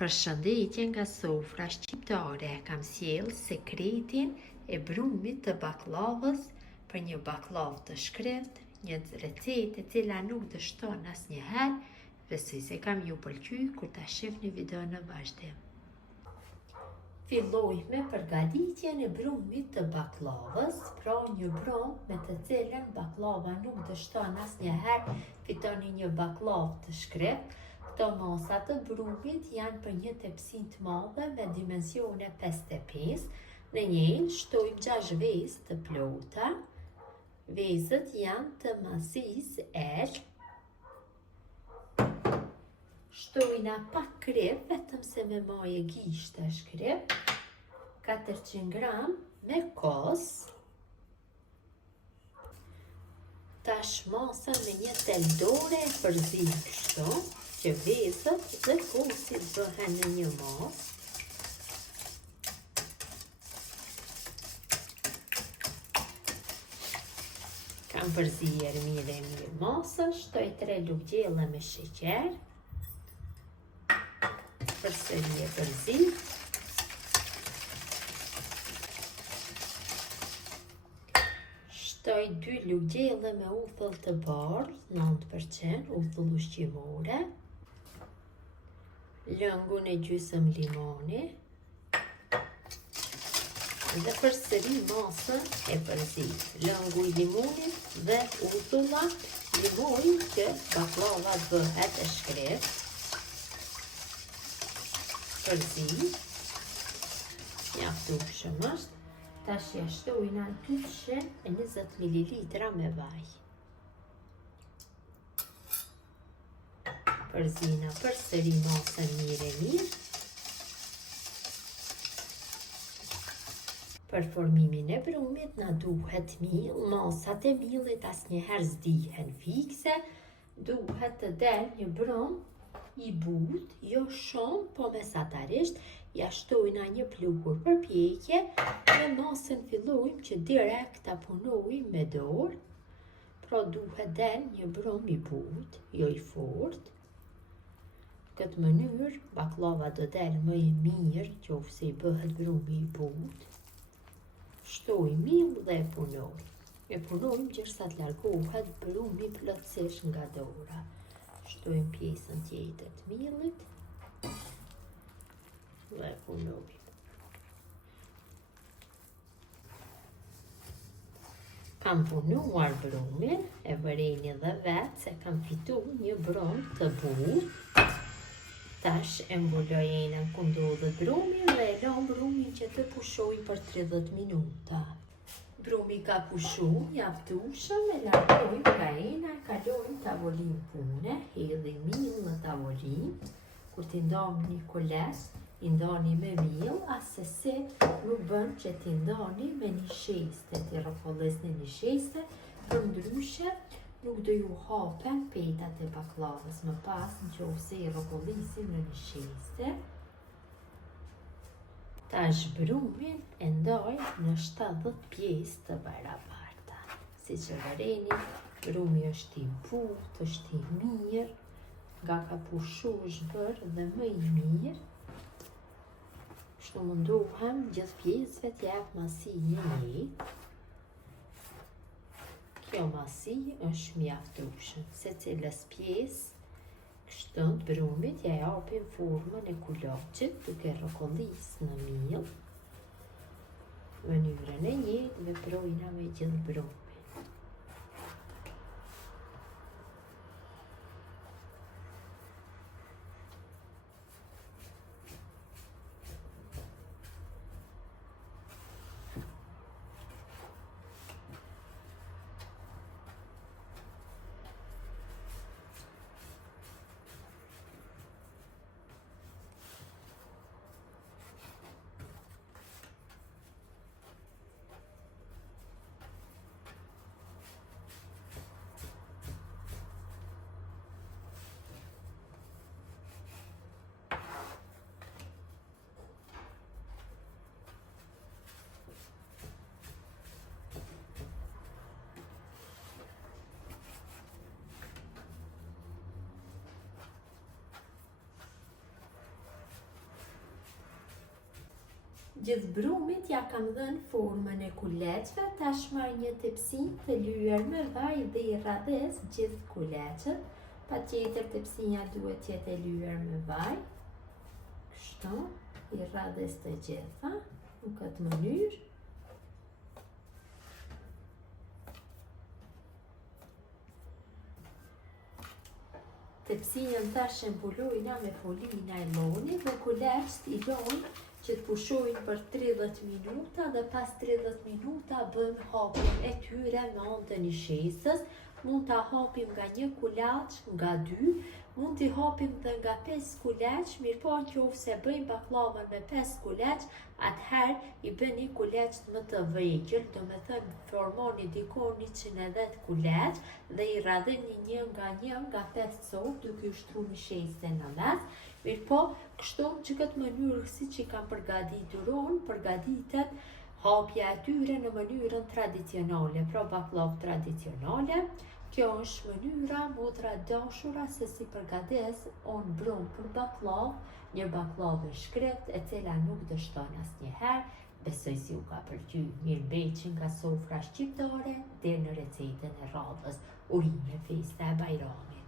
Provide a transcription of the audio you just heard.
Përshëndetje nga sofra shqiptare, kam sjellë sekretin e brumit të baklavës për një baklavë të shkret, një recetë e cila nuk dështon asnjëherë, besoj se kam ju pëlqy kur ta shihni videon në vazhdim. Filloj me përgatitjen e brumit të baklavës, pra një brum me të cilën baklava nuk dështon asnjëherë, fitoni një baklavë të shkret. Këto masa të brumit janë për një tepsin të madhe me dimensione 5x5. Në njëjtë shtojmë 6 vezë të plota. Vezët janë të masisë L. Shtojna pak krip, vetëm se me majë gishtë është krip. 400 gram me kos. Tash masën me një teldore e përzi kështu, që vezët dhe kosit bëhen në një masë. Kam përzier mirë masën, shtoj 3 luggjella me sheqer. Përsëri e përzi. Shtoj 2 luggjella me uthull të bardhë, 9%, uthull ushqimore. Lëngun e gjysmë limoni. Dhe përsëri masën e përzi. Lëngu i limonit dhe uthulla limojnë që baklava bëhet e shkret. Përzi. Mjaftueshëm është. Tash ja shtojna 220 ml me vaj. Përzina përsëri masën mirë. Për formimin e brumit na duhet miell, masat e miellit asnjëherë s'dihen fikse, duhet të del një brum i butë, jo shumë, po mesatarisht. Ja shtojna një pluhur për pjekje, dhe masën fillojmë që direkt ta punojmë me dorë, pra duhet del një brum i butë, jo i fortë. Në këtë mënyrë, baklava do del më e mirë, qofse i bëhet brumi i butë. Shtoj miell dhe e punoj. E punojmë derisa të largohet brumi plotësisht nga dora. Shtojmë pjesën tjetër të miellit dhe e punojmë. Kam punuar brumin, e vëreni dhe vetë se kam fitu një brum të butë. Tash e mbuloj enën ku ndodhet brumi dhe e lëm brumin që të pushoj për 30 minuta. Brumi ka pushu, mjaftueshëm, e largojmë nga ena, kalojmë tavolinë pune, hedhim miell në tavolinë. Kur t'i ndam një kules, i ndani me miell, asesi nuk bën që t'i ndani me një sheste, t'i rrokollosni një sheste, përndryshe nuk do ju hapen petat e baklavës më pas nëse i rrokollisim në një sheste. Tash brumin e ndaj në 70 pjesë të barabarta. Siç e vëreni, brumi është i butë, është i mirë, nga ka pushu është bërë dhe më i mirë. Kështu mundohem gjithë pjesëve t'jap masi një njëjtë. Kjo masi është mjaftueshme, secilës pjesë kështu të brumit ja japim formën e kulaçit duke rrokollisë në miell. Mënyrën e njëjtë veprojna me gjithë brumin. Gjithë brumit ja kam dhënë formën e kuleçve, tash marr një tepsi të lyer me vaj dhe i radhes gjithë kuleçët. Patjetër tepsia duhet të jetë e lyer me vaj. Kështu, i radhes të gjitha në këtë mënyrë. Tepsinën tash e mbulojna me folin najloni dhe kuleçt i lojnë që të pushojnë për 30 minuta dhe pas 30 minuta bëjmë hapjen e tyre me anë një shesës. Mund ta hapim nga një kulaç, nga 2, mund t'i hapim dhe nga 5 kulaç, mirë po nëse bëjmë baklavën me 5 kulaç, atëherë i bëni kulaç më të vëgjël, do me thënë formoni dikon 110 kulaç dhe i radheni një nga 5 copë, duke u shtru një shesë në mes. Mirë po, kështu që këtë mënyrë si që kam përgatitur unë, përgatitet hapja e tyre në mënyrën tradicionale, pra baklavë tradicionale. Kjo është mënyra motra dashura se si përgatis unë brumë për baklavë, një baklavë e shkret e cila nuk dështon asnjëherë. Besoj si u ka pëlqyer mirëbeqen nga sofra shqiptare deri në recetën e radhës. Urime festa e Bajramit.